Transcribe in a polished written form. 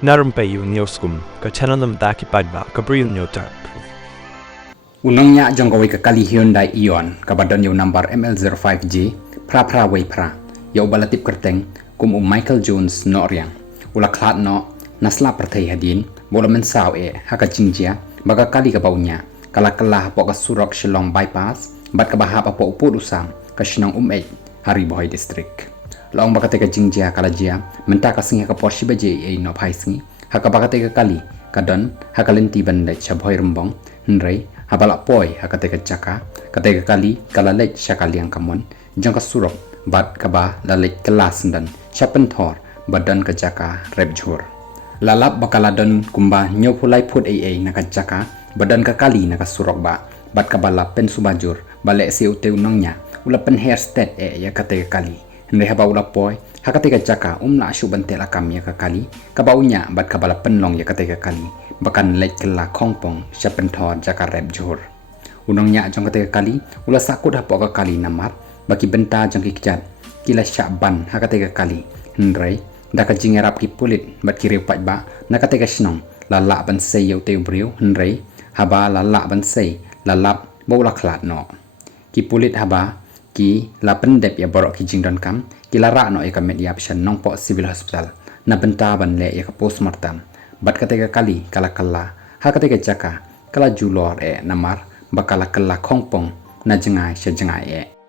Na Rympei U ka channel ki paidbah ka Bri U Hynñiewtrep. Nongniah jong ka Kali Hyundai Ion ka badon yung number ML05J pra way pra yaw balatip kyrteng kum Michael Jones no riang ula Khlad no nasla perthai hadin bola mensaw haka jingjia baga kali ka baunya kala po ka surok Shillong bypass bat ka bahap po upud usam ka Shinong Umeit hari boy district long bakate ka jingjia kala jia menta ka singa ka por shibaje no phai singi haka bakate ka kali kadon haka lenti bandai chaboy rumbong nrei habala poi hakate ka chaka kate ka kali kala lech shakaliang kamon jong ka surok bat ka ba la lech kelas dan chapen thor badan ka chaka rep jhur lalap bakaladon kumba nyopulai put na ka chaka badan ka kali na ka surok ba bat ka bala pen subajur bale se uteu nongnya ula pen hair state ya kate ka kali nre haba ula poi hakate ka chaka la shu bante la kam ya ka kali ka baunya bat ka bala pen long ya kate ka kali bakan lek kela Khongpong chapen thor jaka rep jhur unongnya jong kate ka kali ula sakut hapo ka kali namar baki benta jong ki kijat Kylla Shaban hakate ka kali nre daka jingerap ki pulit bat ki reu paidbah nakate ka shnong lala ban sei yau teu briu nre haba lala ban sei lalap bola Khlad no ki pulit haba ki la pendep ya baroh ki jingdon kam ki la ra no ka med Hashen nongpo civil hospital nabynta ban le ya ka postmortem bat kate ka kali kala hakate ka jaka kala Julor namar bakala kala Khongpong na jengai